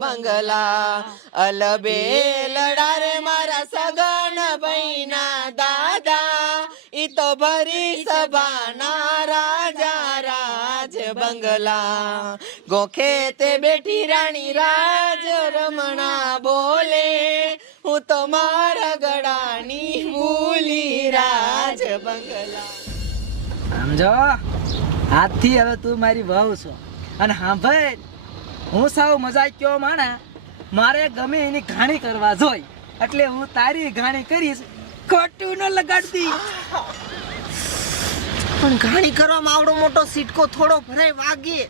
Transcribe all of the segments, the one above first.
બંગલા અલબે લડારે મારા સગન ભાઈના દાદા ઈ તો ભરી સભાના રાજા રાજ બંગલા ગોખે તે બેઠી રાણી રાજ રમણા બોલે હું તો મારા ગળાની મૂલી રાજ બંગલા. સમજો આજથી હવે તું મારી વહુ છો અને સાંભળ હું સાવ મજાક્યો માણા મારે ગમે એની ઘાણી કરવા જોઈ એટલે હું તારી ઘાણી કરીશ ખોટું ન લગાડતી. પણ ઘાણી કરવામાં આવડો મોટો સિટકો થોડો ભરાય વાગે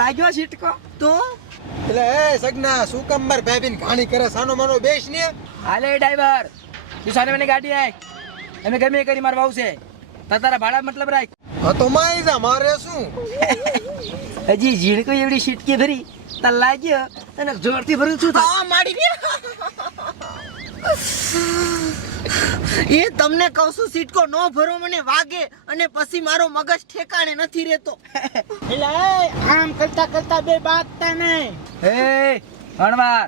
લાગ્યો છીટકો તો એટલે એ સગના શું કામ માર ભાભીને ઘાણી કરે સાનો માનો બેસ ને. હાલે ડ્રાઈવર તું સાને મને ગાડી આય અમે ગમે એ કરી માર વહુ છે તારા ભાડા મતલબ રાખ. હા તો માઈ જા મારે શું હજી ઝીણકો એવડી છીટકી ભરી તાર લાગ્યો તને જોરથી ભરું છું આ માડી ને એ તમને કહું છું સિટકો નો ભરો મને વાગે અને પછી મારો મગજ ઠેકાણે નથી રહેતો. એટલે આમ કરતા કરતા બે બાતતા નહીં. એ અણવાર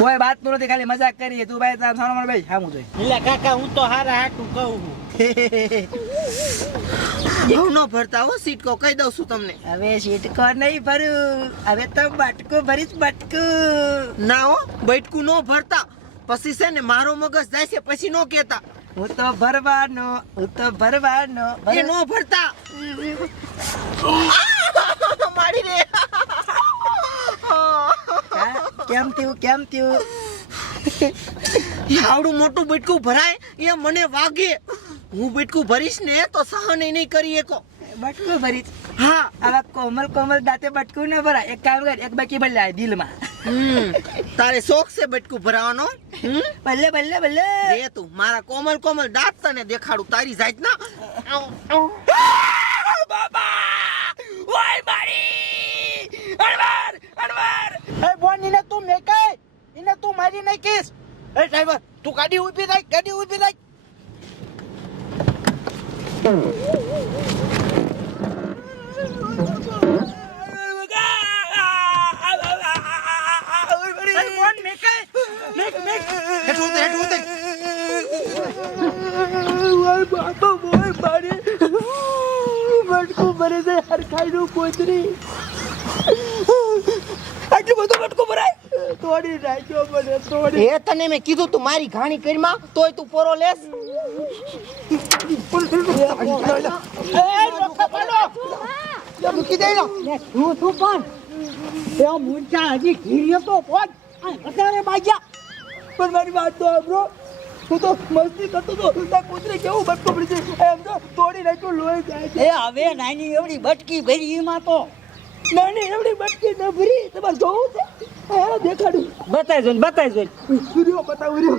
કોઈ વાત નથી ખાલી મજાક કરી તું ભાઈ તાર સાનો ભાઈ હામું જોઈ. એટલે કાકા હું તો હારા હાટું કહું હું નો ભરતા હો સિટકો કહી દઉં છું તમને. હવે સીટકો નહીં ભરું હવે તો બટકું ભરીશ બટકું. ના હો બટકું નો ભરતા પછી છે ને મારો મગજ જાય છે પછી નો કેતા. હું તો ભરવાનો એ નો ભરતા મારી રે કેમ થયું આવડું મોટું બટકું ભરાય એ મને વાગે. હું બટકું ભરીશ ને તો સહન નહીં કરી એકો. બટકું ભરીશ હા આવા કોમલ દાંતે બટકું ન ભરાય. એક કામ કર એક બાકી ભરી દિલમાં. તારે શોખ છે બટકું ભરાવાનો? બલ્લે રે તું મારા કોમલ દાંત તને દેખાડું તારી જાત ના. બાબા ઓય મારી અણવાર એ બોનીને તું મેકાય એને તું મારી નાખીશ. એ ડ્રાઈવર તું ગાડી ઊભી રાખ. બટકું ભરે છે હરખાઈ નું કોતરી આટલું બધું બટકું ભરાય તોડી નાખ્યો મને તોડી. એ તને મેં કીધું તું મારી ઘાણી કરીમાં તોય તું પોરો લેસ. મૂકી દે હું શું પણ એ મૂંચા હજી ઘીર્યો તો કોણ અત્યારે બાગ્યા પણ મારી વાત તો બ્રો હું તો મસ્તી કરતો તો ત્યાં કૂતરી કેવું બટકું ભરી છે એમ તો તોડી નાખ્યું લોહી જાય છે. એ હવે નાની એવડી બટકી ભરી એમાં તો નાની એવડી બટકી ન ભરી તમારે જોવું છે હા દેખાડું બતાઈ જોઈ સૂર્યો બતાવ્યો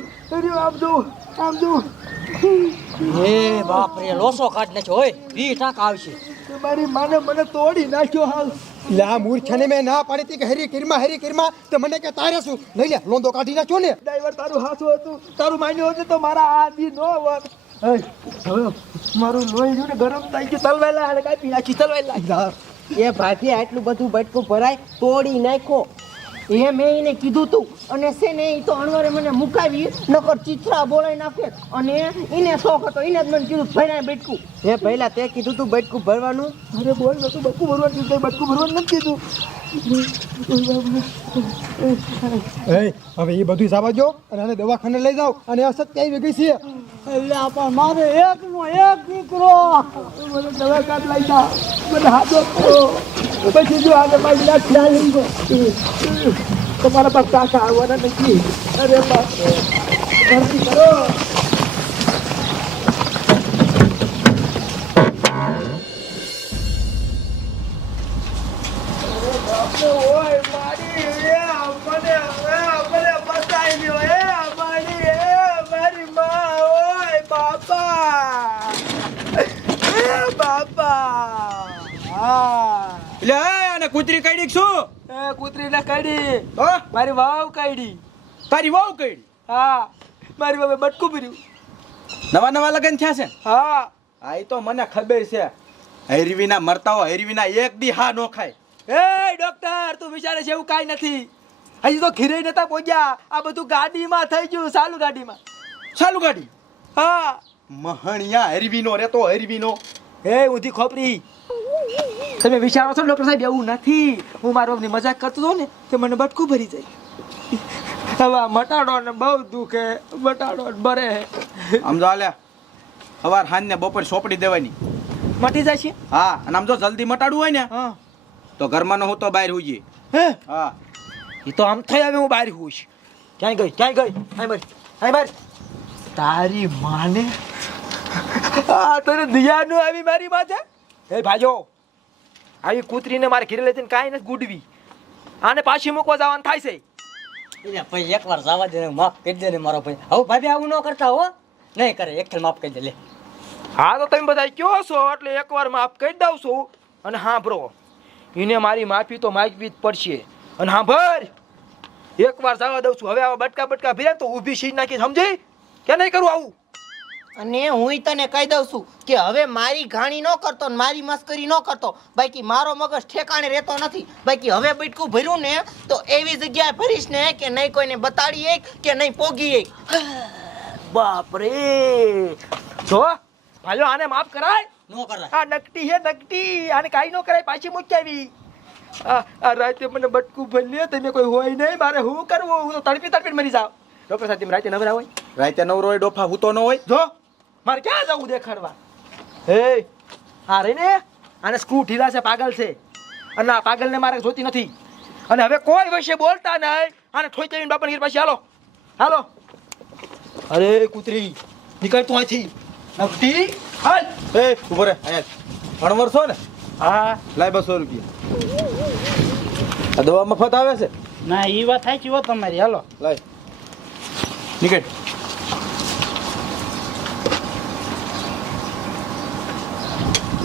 આમ જો એ બાપ રે લોસો કાઢ નાખ્યો હોય 20 ટકા આવશે. મારી માને મને તોડી નાખ્યો હાલ. લા મૂર્ખને મેં ના પાડી હતી કે હેરી કિરમાં તો મને કે તારે શું લઈ લે લોંદો કાઢી નાખ્યો ને. ડ્રાઈવર તારું હાસું હતું તારું માન્યું હતું તો મારા આ દી નો હોત. હવે મારું લોહી જોને ગરમ થઈ ગયું તલવાયેલા હાડે કાપી નાખી તલવાયેલા. એ ભાભી આટલું બધું બટકું ભરાય તોડી નાખો એ મેં એને કીધું તું અને છે ને એ તો અણવરે મને મુકાવી નકર ચિત્રા બોલાઈ નાખે અને એને શોખ હતો એને જ મને કીધું ભરાય બટકું. એ પહેલા તે કીધું તું બટકું ભરવાનું. અરે બોલ નતું બટકું ભરવાનું કીધું બટકું ભરવાનું નથી કીધું. હવે એ બધું જવા દો અને આને દવાખાને લઈ જાઓ અને અસત કઈ વેગી છે. એટલે પણ મારે એકનો એક દીકરો મને દવા કાઢ લઈ જા મને હાથો કરો પછી જો આગળ મારી ના ખ્યાલ લીધો તમારા પાસે કાકા આવવાના નથી. અરે બાપ ભરતી કરો. ઓય મારી મને બતાવી લ્યો મારી માં ઓય બાપા લે અને કૂતરી કાઢી શું? એ કૂતરી ના કાઢી હા? મારી વાવ કાઢી. તારી વહુ કાઢી? હા મારી બાબે બટકું ભર્યું. નવા લગન થયા છે? હા હા એ તો મને ખબર છે. હૈરવીના મરતા હો હૈરવીના એક દી હા નો ખાય. એ ડોક્ટર તું વિચારે છે એવું કાઈ નથી. હજી તો ઘીરે નતા પહોંચ્યા. આ બધું ગાડીમાં થઈ ગયું, ચાલુ ગાડીમાં. ચાલુ ગાડી હા મહણિયા હરવીનો રેતો હરવીનો. એ ઊંધી ખોપરી, તમે વિચારો છો ડોક્ટર સાહેબ એવું નથી. હું મારો મજાક કરતો હતો ને તો મને બટકું ભરી જાય. હવે આ મટાડો ને બહુ દુખે, મટાડો ને ભરે. આમ જો આલ્યા સવાર હાંજ ને બપોર સોપડી દેવાની. મટી જાય છે. હા અને આમ જો જલ્દી મટાડવું હોય ને હા તો ઘરમાં નો હું તો બહાર હોઈએ. હે હા એ તો આમ થઈ હવે હું બહાર હોઈશ. ક્યાંય ગઈ આય માર તારી માને આ તને દિયાનું આવી મારી માથે. એ ભાજો આવી કૂતરીને મારે ઘરે લેતી કાંઈ નથી ગુડવી. આને પાછી મૂકવા જવાનું થાય છે. એટલે ભાઈ એકવાર જવા દે ને માફ કરી દે ને મારો ભાઈ. હવે ભાભી આવું ન કરતા હો. નહીં કરે એક માફ કરી દે લે. હા તો તમે બધા કયો છો એટલે એકવાર માફ કરી દઉં છું. અને હા બ્રો એને મારી માફી તો માગવી જ પડશે. અને હા ભર એકવાર જવા દઉં છું. હવે આવા બટકા ભર્યા તો ઊભી સીટ નાખી સમજી કે નહીં કરું આવું. અને હું તને કહી દઉં છું કે હવે મારી ઘાણી ન કરતો ને મારી મસ્કરી ન કરતો. બાકી મારો મગજ ઠેકાણે રહેતો નથી. બાકી હવે બટકું ભર્યું ને તો એવી જગ્યાએ ભરીશ ને કે નહીં કોઈને બતાડીએ કે નહીં પોગીએ. બાપ રે જો ભાઈઓ આને માફ કરાય. ન કરાય. આ નકટી હે નકટી, આને કાઈ ન કરાય. પાછી મૂકી આવી. આ રાતે મને બટકું ભલ્યો તમે કોઈ હોય નહીં. મારે હું કરવું? હું તો તડપી મરી જાવ. ડોક્ટર સાહેબ તમે રાતે નવરા હોય? રાતે નવરો હોય ડોફા હું તો ન હોય. જો મારે ક્યાં જવું દેખાડવા? હે આ રે ને આને સ્ક્રૂ ઢીલા છે, પાગલ છે. અને આ પાગલને મારે જોતી નથી. અને હવે કોઈ વિશે બોલતા નહીં. આને ઠોઈ બાપા ની પાછી હાલો હાલો. અરે કૂતરી નીકળ તું અહીંથી. નકટી હાલ. એ ઉભો રે આયા ભણવર છો ને? હા લાય 200 રૂપિયા. આ દવા મફત આવે છે? ના એ વાત સાચી હો તમારી. હાલો લાય નીકળ.